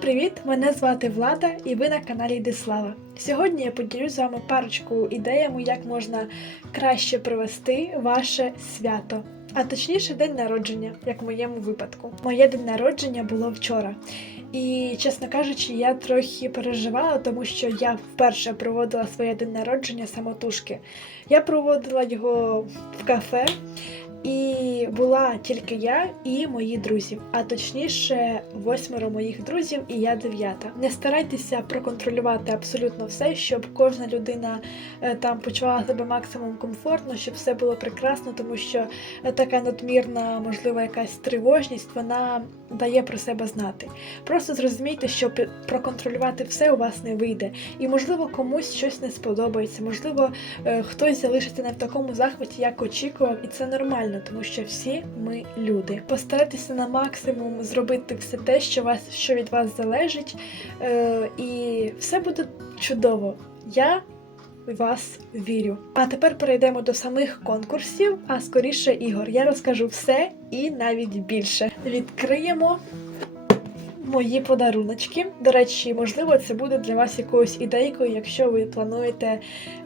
привіт! Мене звати Влада і ви на каналі Дислава. Сьогодні я поділюсь з вами парочку ідеями, як можна краще провести ваше свято. А точніше, день народження, як в моєму випадку. Моє день народження було вчора. І, чесно кажучи, я трохи переживала, тому що я вперше проводила своє день народження самотужки. Я проводила його в кафе, і була тільки я і мої друзі, а точніше, восьмеро моїх друзів і я дев'ята. Не старайтеся проконтролювати абсолютно все, щоб кожна людина е, там почувала себе максимум комфортно, щоб все було прекрасно, тому що е, така надмірна, можливо, якась тривожність, вона дає про себе знати. Просто зрозумійте, що пр- проконтролювати все у вас не вийде, і можливо комусь щось не сподобається, можливо, е, хтось залишиться не в такому захваті, як очікував, і це нормально, тому що всі ми люди. Постарайтеся на максимум зробити все те, що вас що від вас залежить, е, і все буде чудово. Я вас вірю. А тепер перейдемо до самих конкурсів, а скоріше ігор. Я розкажу все і навіть більше. Відкриємо мої подаруночки. До речі, можливо, це буде для вас якоюсь ідейкою, якщо ви плануєте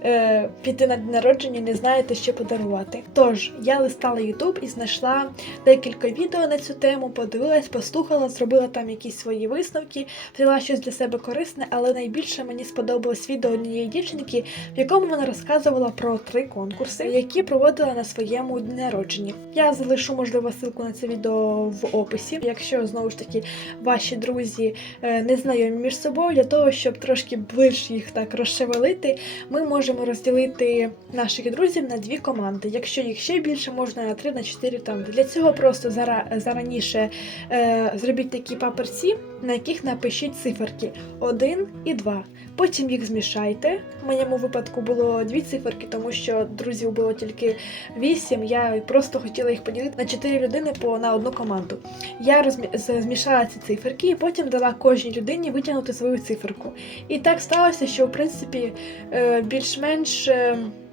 е, піти на день народження і не знаєте, що подарувати. Тож, я листала YouTube і знайшла декілька відео на цю тему, подивилась, послухала, зробила там якісь свої висновки, взяла щось для себе корисне, але найбільше мені сподобалось відео однієї дівчинки, в якому вона розказувала про три конкурси, які проводила на своєму дні народженні. Я залишу, можливо, ссылку на це відео в описі. Якщо знову ж таки ваші друзі е, не знайомі між собою, для того, щоб трошки ближче їх так розшевелити, ми можемо розділити наших друзів на дві команди. Якщо їх ще більше, можна на 3 на 4 там. Для цього просто зара, зараніше е, зробіть такі паперці, на яких напишіть циферки 1 і 2. Потім їх змішайте. В моєму випадку було дві циферки, тому що друзів було тільки 8. Я просто хотіла їх поділити на 4 людини по на одну команду. Я розмі... змішала ці циферки і потім дала кожній людині витягнути свою циферку. І так сталося, що в принципі е, більш-менш.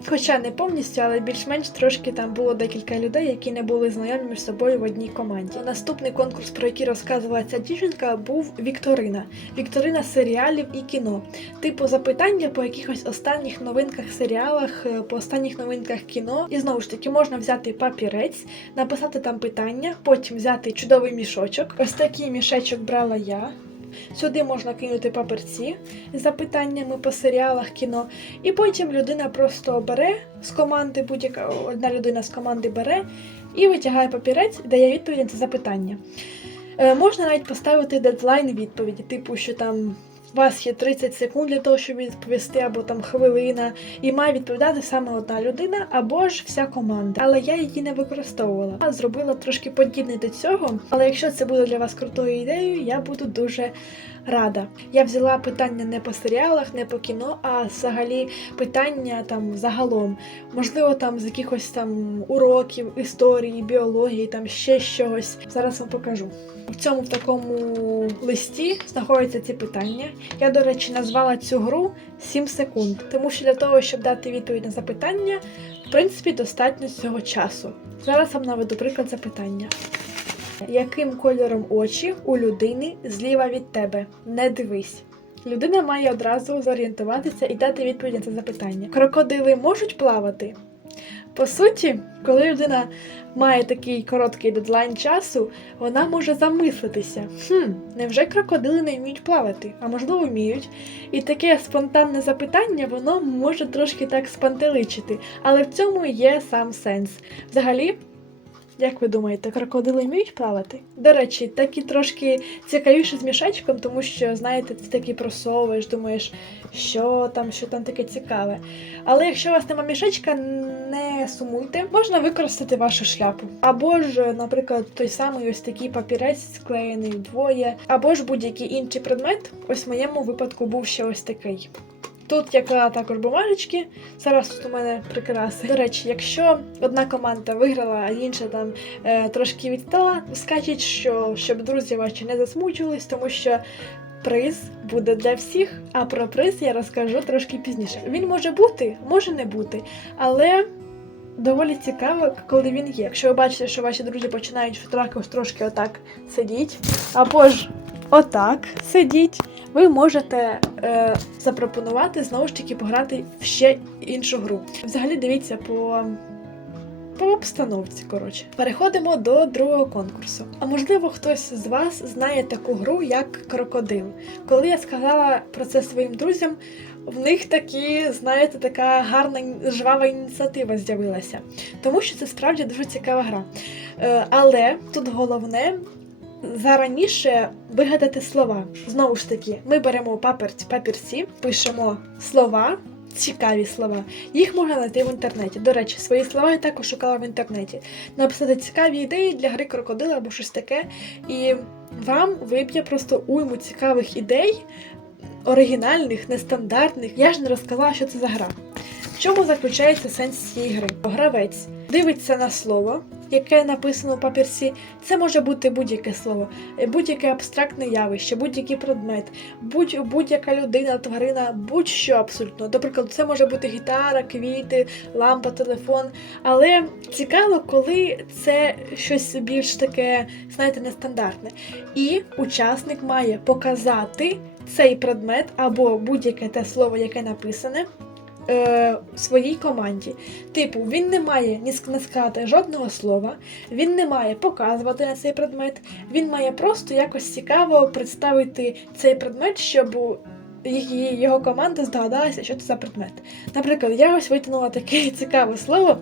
Хоча не повністю, але більш-менш трошки там було декілька людей, які не були знайомі між собою в одній команді. Наступний конкурс, про який розказувала ця дівчинка, був Вікторина. Вікторина серіалів і кіно. Типу запитання по якихось останніх новинках серіалах, е, по останніх новинках кіно. І знову ж таки можна взяти папірець, написати там питання, потім взяти чудовий мішочок. Ось такий мішечок брала я. Сюди можна кинути паперці з запитаннями по серіалах, кіно. І потім людина просто бере з команди, будь-яка одна людина з команди бере і витягає папірець дає відповідь на це запитання. Е, можна навіть поставити дедлайн відповіді, типу, що там. У вас є 30 секунд для того, щоб відповісти, або там хвилина, і має відповідати саме одна людина, або ж вся команда. Але я її не використовувала. Я зробила трошки подібне до цього. Але якщо це буде для вас крутою ідеєю, я буду дуже рада. Я взяла питання не по серіалах, не по кіно, а взагалі питання там загалом. Можливо, там з якихось там уроків, історії, біології, там ще щось. Зараз вам покажу. В цьому в такому листі знаходяться ці питання. Я, до речі, назвала цю гру 7 секунд, тому що для того, щоб дати відповідь на запитання, в принципі, достатньо цього часу. Зараз вам наведу приклад запитання. Яким кольором очі у людини зліва від тебе? Не дивись. Людина має одразу зорієнтуватися і дати відповідь на це запитання. Крокодили можуть плавати? По суті, коли людина має такий короткий дедлайн часу, вона може замислитися: хм, невже крокодили не вміють плавати? А можливо, вміють. І таке спонтанне запитання воно може трошки так спантеличити, але в цьому є сам сенс. Взагалі. Як ви думаєте, крокодили вміють плавати? До речі, такі трошки цікавіше з мішечком, тому що, знаєте, ти такі просовуєш, думаєш, що там, що там таке цікаве. Але якщо у вас нема мішечка, не сумуйте, можна використати вашу шляпу. Або ж, наприклад, той самий ось такий папірець склеєний вдвоє, або ж будь-який інший предмет. Ось в моєму випадку був ще ось такий. Тут я клала також бумажечки. Зараз тут у мене прикраси. До речі, якщо одна команда виграла, а інша там е, трошки відстала, скажіть, що щоб друзі ваші не засмучувались, тому що приз буде для всіх. А про приз я розкажу трошки пізніше. Він може бути, може не бути, але. Доволі цікаво, коли він є. Якщо ви бачите, що ваші друзі починають в трошки отак сидіти, або ж отак сидіть, ви можете е, запропонувати знову ж таки пограти в ще іншу гру. Взагалі дивіться по. По обстановці, коротше, переходимо до другого конкурсу. А можливо, хтось з вас знає таку гру, як крокодил. Коли я сказала про це своїм друзям, в них такі, знаєте, така гарна жвава ініціатива з'явилася. Тому що це справді дуже цікава гра. Е, але тут головне зараніше вигадати слова. Знову ж таки, ми беремо папець, папірці, пишемо слова. Цікаві слова. Їх можна знайти в інтернеті. До речі, свої слова я також шукала в інтернеті. Написати цікаві ідеї для гри крокодила або щось таке. І вам виб'є просто уйму цікавих ідей, оригінальних, нестандартних. Я ж не розказала, що це за гра. Чому заключається сенс цієї гри? Гравець дивиться на слово, яке написано в папірці. Це може бути будь-яке слово, е, будь-яке абстрактне явище, будь-який предмет, будь, будь-яка людина, тварина, будь-що абсолютно. Наприклад, це може бути гітара, квіти, лампа, телефон. Але цікаво, коли це щось більш таке, знаєте, нестандартне. І учасник має показати цей предмет або будь-яке те слово, яке написане. Е, Своїй команді. Типу, він не має ні сказати жодного слова, він не має показувати на цей предмет, він має просто якось цікаво представити цей предмет, щоб його команда здогадалася, що це за предмет. Наприклад, я ось витягнула таке цікаве слово,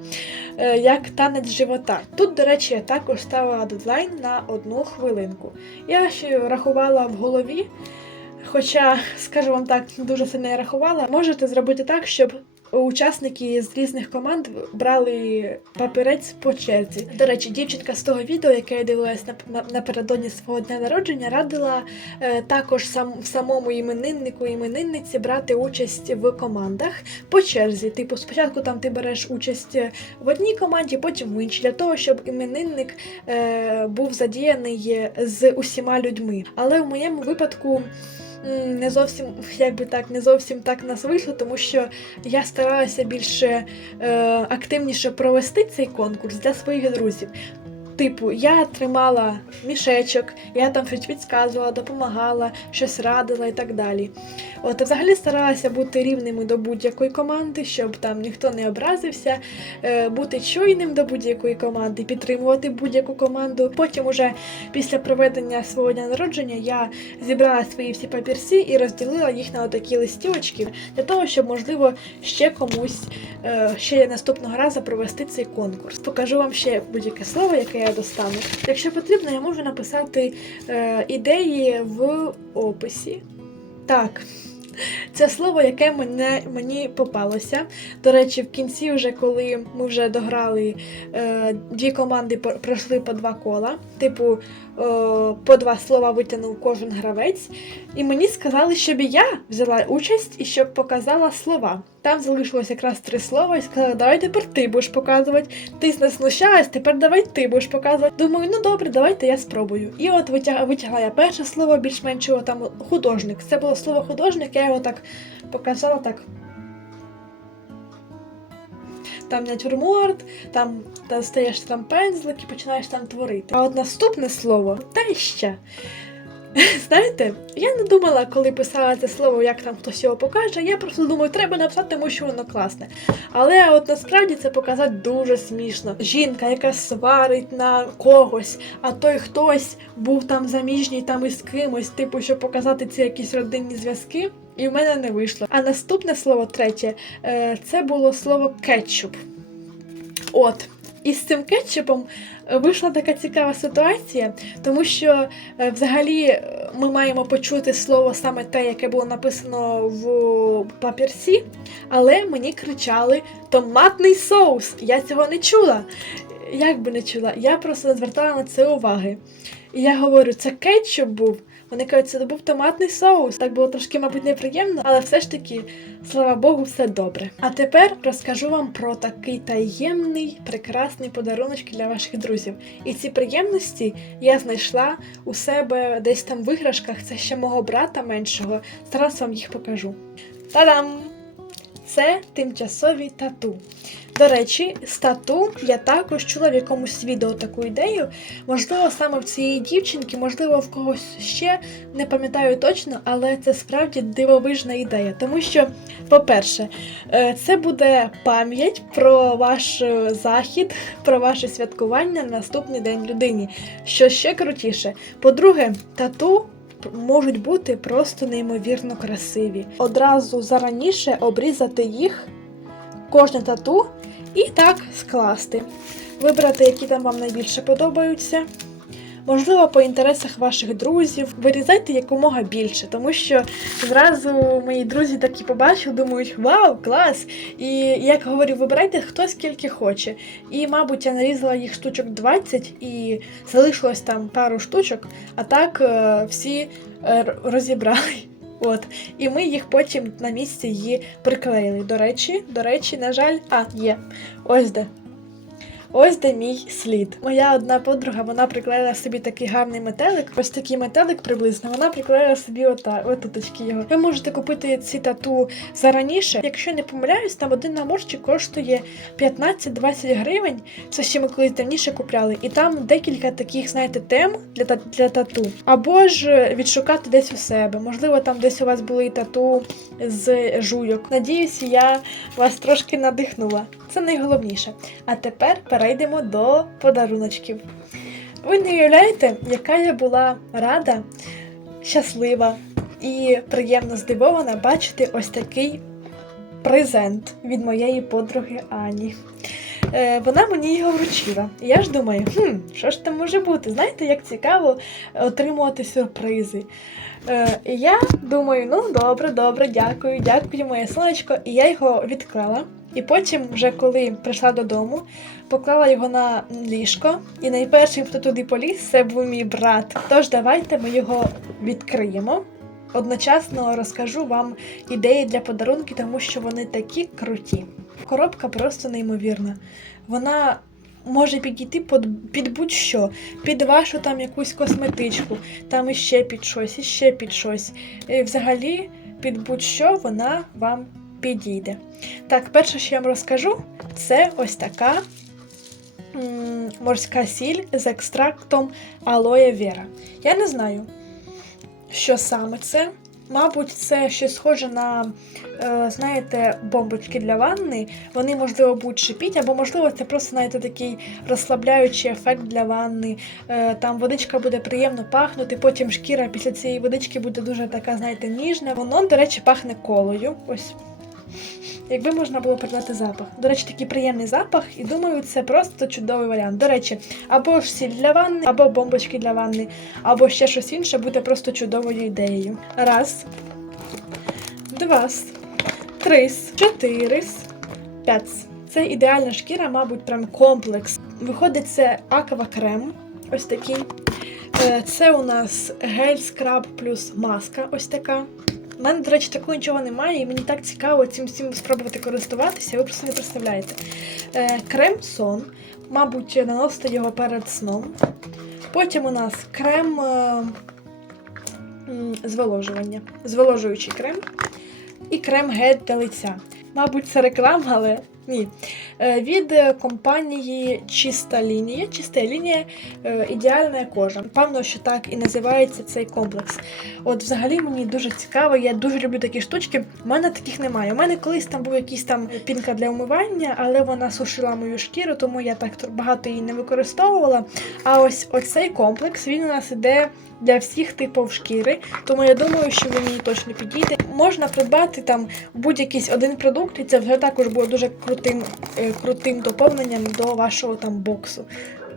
е, як танець живота. Тут, до речі, я також ставила дедлайн на одну хвилинку. Я ще рахувала в голові. Хоча, скажу вам так, дуже сильно я рахувала, можете зробити так, щоб учасники з різних команд брали папірець по черзі. До речі, дівчинка з того відео, яке я дивилась на- на- напередодні свого дня народження, радила е, також сам самому імениннику іменинниці брати участь в командах по черзі. Типу, спочатку там ти береш участь в одній команді, потім в іншій, для того, щоб іменинник е, був задіяний з усіма людьми. Але в моєму випадку. Не зовсім, якби так, не зовсім так нас вийшло, тому що я старалася більше е, активніше провести цей конкурс для своїх друзів. Типу, я тримала мішечок, я там щось підказувала, допомагала, щось радила і так далі. От, взагалі старалася бути рівними до будь-якої команди, щоб там ніхто не образився, е, бути чуйним до будь-якої команди, підтримувати будь-яку команду. Потім, уже після проведення свого дня народження, я зібрала свої всі папірці і розділила їх на отакі листівочки для того, щоб можливо ще комусь е, ще наступного разу провести цей конкурс. Покажу вам ще будь-яке слово, яке я достану. Якщо потрібно, я можу написати е, ідеї в описі. Так. Це слово, яке мене, мені попалося. До речі, в кінці, вже коли ми вже дограли, е, дві команди пройшли по два кола. Типу, е, по два слова витягнув кожен гравець. І мені сказали, щоб я взяла участь і щоб показала слова. Там залишилось якраз три слова і сказали, давай тепер ти будеш показувати. Ти з нас знущалась, тепер давай ти будеш показувати. Думаю, ну добре, давайте я спробую. І от витяг, витягла я перше слово, більш-менш там художник. Це було слово художник, я його так показала так. Там натюрморт, там та стаєш там пензлик і починаєш там творити. А от наступне слово теща. Знаєте, я не думала, коли писала це слово, як там хтось його покаже. Я просто думаю, треба написати, тому що воно класне. Але от насправді це показати дуже смішно. Жінка, яка сварить на когось, а той хтось був там заміжній там із кимось, типу, щоб показати ці якісь родинні зв'язки. І в мене не вийшло. А наступне слово третє е, це було слово кетчуп. От. І з цим кетчупом е, вийшла така цікава ситуація, тому що е, взагалі ми маємо почути слово саме те, яке було написано в папірці, але мені кричали томатний соус. Я цього не чула. Як би не чула, я просто не звертала на це уваги. І я говорю, це кетчуп був. Вони кажуть, це був томатний соус. Так було трошки, мабуть, неприємно, але все ж таки, слава Богу, все добре. А тепер розкажу вам про такий таємний, прекрасний подарунок для ваших друзів. І ці приємності я знайшла у себе десь там в іграшках. Це ще мого брата меншого. Зараз вам їх покажу. Та-дам! Це тимчасові тату. До речі, з тату я також чула в якомусь відео таку ідею. Можливо, саме в цієї дівчинки, можливо, в когось ще не пам'ятаю точно, але це справді дивовижна ідея. Тому що, по-перше, е, це буде пам'ять про ваш е, захід, про ваше святкування на наступний день людині. Що ще крутіше. По-друге, тату можуть бути просто неймовірно красиві. Одразу зараніше обрізати їх, кожне тату, і так скласти. Вибрати, які там вам найбільше подобаються. Можливо, по інтересах ваших друзів. Вирізайте якомога більше, тому що зразу мої друзі такі побачили, думають, вау, клас! І як говорю, вибирайте хто скільки хоче. І, мабуть, я нарізала їх штучок 20 і залишилось там пару штучок, а так е, всі е, розібрали. От, і ми їх потім на місці її приклеїли. До речі, до речі, на жаль, а, є. Ось де. Ось де мій слід. Моя одна подруга, вона приклеїла собі такий гарний метелик. Ось такий метелик приблизно. Вона приклеїла собі ота, отуточки його. Ви можете купити ці тату зараніше. Якщо не помиляюсь, там один наборчик коштує 15-20 гривень. Це ще ми колись давніше купляли. І там декілька таких, знаєте, тем для, для тату. Або ж відшукати десь у себе. Можливо, там десь у вас були тату з жуйок. Надіюсь, я вас трошки надихнула. Це найголовніше. А тепер перейдемо до подаруночків. Ви не уявляєте, яка я була рада, щаслива і приємно здивована бачити ось такий презент від моєї подруги Ані. Е, вона мені його вручила. І я ж думаю, хм, що ж там може бути? Знаєте, як цікаво отримувати сюрпризи. Е, і я думаю, ну добре, добре, дякую, дякую, моє сонечко. І я його відклала. І потім, вже коли прийшла додому, поклала його на ліжко, і найпершим, хто туди поліз, це був мій брат. Тож давайте ми його відкриємо. Одночасно розкажу вам ідеї для подарунків, тому що вони такі круті. Коробка просто неймовірна. Вона може підійти під, під будь-що, під вашу там якусь косметичку, там іще під щось, іще під щось. І взагалі, під будь-що вона вам підійде. Так, перше, що я вам розкажу, це ось така морська сіль з екстрактом алоє вера. Я не знаю, що саме це. Мабуть, це щось схоже на, е, знаєте, бомбочки для ванни. Вони, можливо, будуть шипіть, або, можливо, це просто, знаєте, такий розслабляючий ефект для ванни. Е, там водичка буде приємно пахнути, потім шкіра після цієї водички буде дуже така, знаєте, ніжна. Воно, до речі, пахне колою. Ось. Якби можна було передати запах. До речі, такий приємний запах, і думаю, це просто чудовий варіант. До речі, або ж сіль для ванни, або бомбочки для ванни, або ще щось інше буде просто чудовою ідеєю. Раз, два, три, чотири, п'ять. Це ідеальна шкіра, мабуть, прям комплекс. Виходить, це аквакрем. Ось такий. Е, Це у нас гель скраб плюс маска. Ось така. У мене, до речі, такого нічого немає, і мені так цікаво цим всім спробувати користуватися, ви просто не представляєте. Е, крем сон, мабуть, наносити його перед сном. Потім у нас крем е, зволожування, зволожуючий крем і крем гель для лиця. Мабуть, це реклама, але ні. Е, від е, компанії Чиста лінія. Чиста лінія е, ідеальна кожа. Певно, що так і називається цей комплекс. От взагалі мені дуже цікаво, я дуже люблю такі штучки. У мене таких немає. У мене колись там був якийсь там пінка для умивання, але вона сушила мою шкіру, тому я так багато її не використовувала. А ось оцей комплекс він у нас іде для всіх типів шкіри, тому я думаю, що він мені точно підійде. Можна придбати там будь-якийсь один продукт, і це вже також буде дуже крутим, крутим доповненням до вашого там боксу.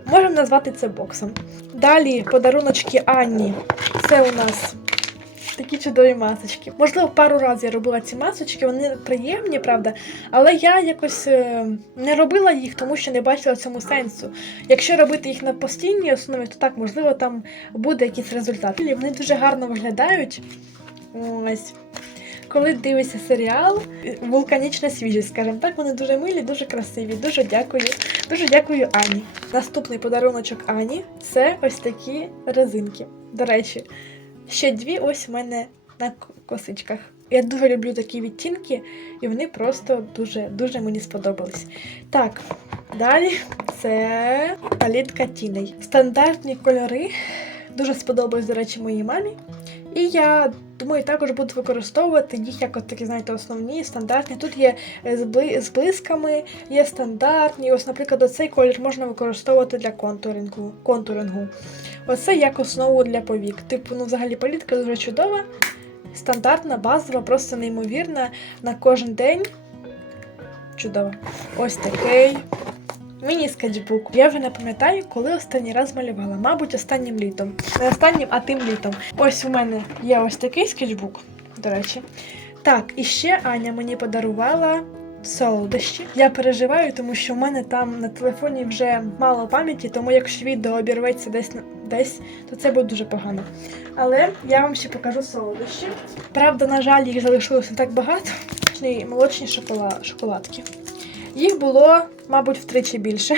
Можемо назвати це боксом. Далі подаруночки Анні. Це у нас такі чудові масочки. Можливо, пару разів я робила ці масочки, вони приємні, правда, але я якось е, не робила їх, тому що не бачила в цьому сенсу. Якщо робити їх на постійній основі, то так, можливо, там буде якийсь результат. Вони дуже гарно виглядають. Ось. Коли дивишся серіал, вулканічна свіжість, скажімо так, вони дуже милі, дуже красиві. Дуже дякую. Дуже дякую Ані. Наступний подаруночок Ані це ось такі резинки. До речі, ще дві ось в мене на косичках. Я дуже люблю такі відтінки, і вони просто дуже дуже мені сподобались. Так, далі це палітка тіней. Стандартні кольори. Дуже сподобались, до речі, моїй мамі. І я думаю, також буду використовувати їх як от такі, знаєте, основні, стандартні. Тут є е, з, блисками, є стандартні. Ось, наприклад, оцей колір можна використовувати для контурингу. контурингу. Оце як основу для повік. Типу, ну взагалі палітка дуже чудова, стандартна, базова, просто неймовірна на кожен день. Чудово. Ось такий. Міні-скетчбук. Я вже не пам'ятаю, коли останній раз малювала. Мабуть, останнім літом. Не останнім, а тим літом. Ось у мене є ось такий скетчбук, до речі. Так, і ще Аня мені подарувала солодощі. Я переживаю, тому що в мене там на телефоні вже мало пам'яті, тому якщо відео обірветься десь десь, то це буде дуже погано. Але я вам ще покажу солодощі. Правда, на жаль, їх залишилося не так багато. Молочні шокола- шоколадки. Їх було, мабуть, втричі більше.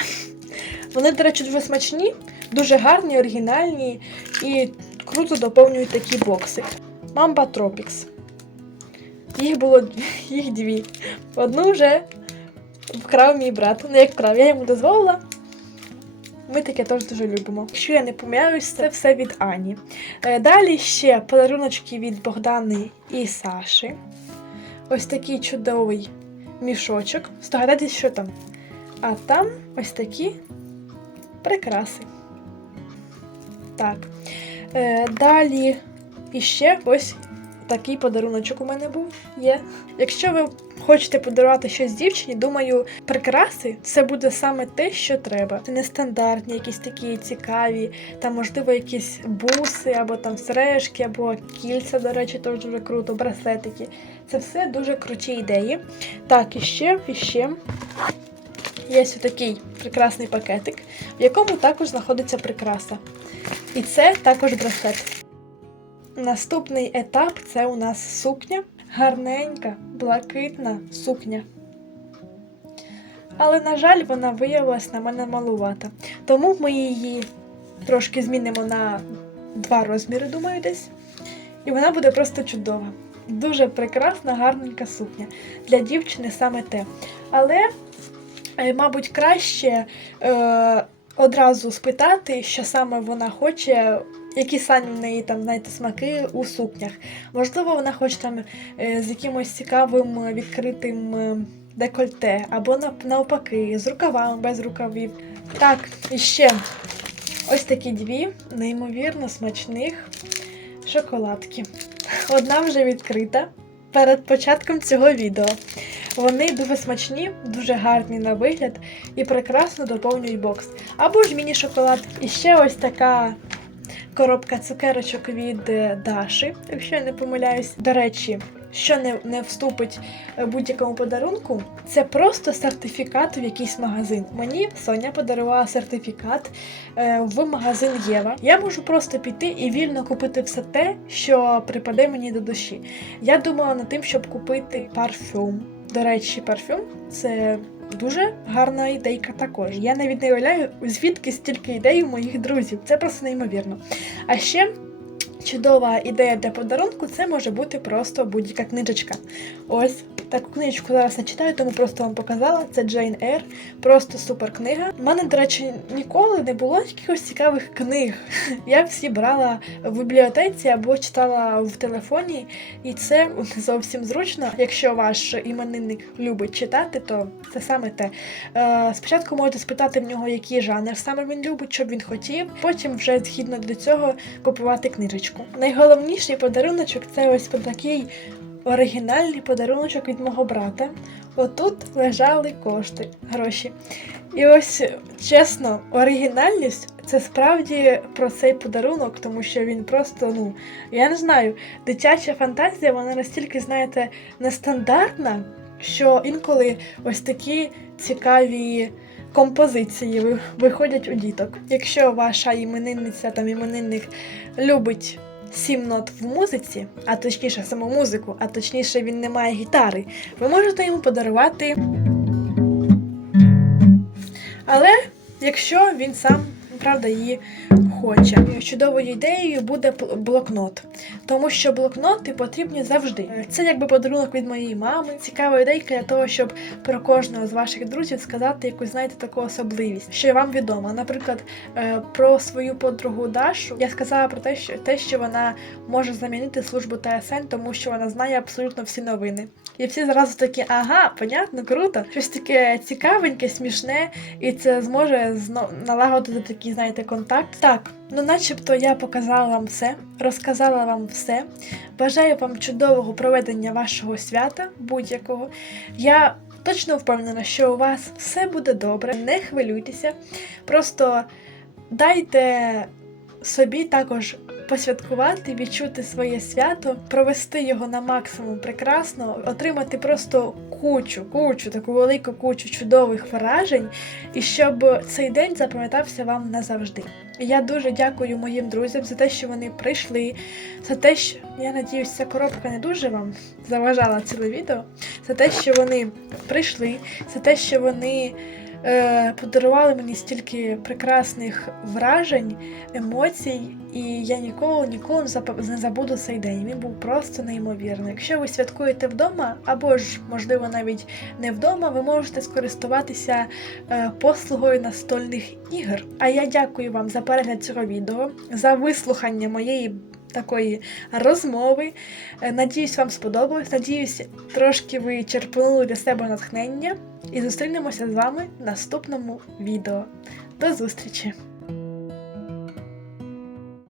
Вони, до речі, дуже смачні, дуже гарні, оригінальні і круто доповнюють такі бокси. Mamba Tropics. Їх було їх дві. Одну вже вкрав мій брат. Ну, як вкрав, я йому дозволила. Ми таке теж дуже любимо. Якщо я не помиляюсь, це все від Ані. Е, Далі ще подаруночки від Богдани і Саші. Ось такий чудовий мішочок. Здогадайтесь, що там. А там ось такі прикраси. Так. Е, далі іще ось такий подаруночок у мене був. Є. Якщо ви хочете подарувати щось дівчині, думаю, прикраси це буде саме те, що треба. Це нестандартні, якісь такі цікаві, там, можливо, якісь буси, або там сережки, або кільця, до речі, теж дуже круто, браслетики. Це все дуже круті ідеї. Так, і ще, і ще. Є ось такий прекрасний пакетик, в якому також знаходиться прикраса. І це також браслет. Наступний етап це у нас сукня. Гарненька, блакитна сукня. Але, на жаль, вона виявилась на мене малувата. Тому ми її трошки змінимо на два розміри, думаю, десь. І вона буде просто чудова. Дуже прекрасна, гарненька сукня. Для дівчини саме те. Але, е, мабуть, краще е, одразу спитати, що саме вона хоче, які самі в неї там, знаєте, смаки у сукнях. Можливо, вона хоче там е, з якимось цікавим відкритим е, декольте, або навпаки, з рукавами без рукавів. Так, і ще ось такі дві неймовірно смачних шоколадки. Одна вже відкрита перед початком цього відео. Вони дуже смачні, дуже гарні на вигляд і прекрасно доповнюють бокс. Або ж міні-шоколад. І ще ось така коробка цукерочок від е, Даші, якщо я не помиляюсь. До речі, що не, не вступить е, будь-якому подарунку, це просто сертифікат в якийсь магазин. Мені Соня подарувала сертифікат е, в магазин Єва. Я можу просто піти і вільно купити все те, що припаде мені до душі. Я думала над тим, щоб купити парфюм. До речі, парфюм це дуже гарна ідейка також. Я навіть не уявляю, звідки стільки ідей у моїх друзів. Це просто неймовірно. А ще. Чудова ідея для подарунку це може бути просто будь-яка книжечка. Ось таку книжечку зараз не читаю, тому просто вам показала. Це Джейн Ейр, просто супер книга. У мене, до речі, ніколи не було якихось цікавих книг. Я всі брала в бібліотеці або читала в телефоні, і це не зовсім зручно. Якщо ваш іменинник любить читати, то це саме те. Е, спочатку можете спитати в нього, який жанр саме він любить, що б він хотів. Потім вже згідно до цього купувати книжечку. Найголовніший подаруночок це ось такий оригінальний подаруночок від мого брата. Отут лежали кошти, гроші. І ось чесно, оригінальність це справді про цей подарунок, тому що він просто, ну, я не знаю, дитяча фантазія, вона настільки, знаєте, нестандартна, що інколи ось такі цікаві композиції виходять у діток. Якщо ваша іменинниця там іменинник любить сім нот в музиці, а точніше саму музику, а точніше він не має гітари, ви можете йому подарувати. Але якщо він сам правда її хоче. Чудовою ідеєю буде блокнот, тому що блокноти потрібні завжди. Це якби подарунок від моєї мами. Цікава ідейка для того, щоб про кожного з ваших друзів сказати якусь, знаєте, таку особливість, що вам відомо. Наприклад, е, про свою подругу Дашу я сказала про те, що те, що вона може замінити службу ТСН, тому що вона знає абсолютно всі новини. І всі зразу такі, ага, понятно, круто. Щось таке цікавеньке, смішне, і це зможе зно- налагодити такий, знаєте, контакт. Так, ну начебто я показала вам все, розказала вам все. Бажаю вам чудового проведення вашого свята, будь-якого. Я точно впевнена, що у вас все буде добре, не хвилюйтеся. Просто дайте собі також посвяткувати, відчути своє свято, провести його на максимум прекрасно, отримати просто кучу, кучу, таку велику кучу чудових вражень, і щоб цей день запам'ятався вам назавжди. Я дуже дякую моїм друзям за те, що вони прийшли, за те, що я надіюсь, ця коробка не дуже вам заважала ціле відео, за те, що вони прийшли, за те, що вони подарували мені стільки прекрасних вражень, емоцій, і я ніколи ніколи не забуду цей день. Він був просто неймовірний. Якщо ви святкуєте вдома, або ж, можливо, навіть не вдома, ви можете скористуватися е, послугою настольних ігор. А я дякую вам за перегляд цього відео, за вислухання моєї. Такої розмови. Е, Надіюсь, вам сподобалось. Надіюсь, трошки ви черпнули для себе натхнення. І зустрінемося з вами в наступному відео. До зустрічі!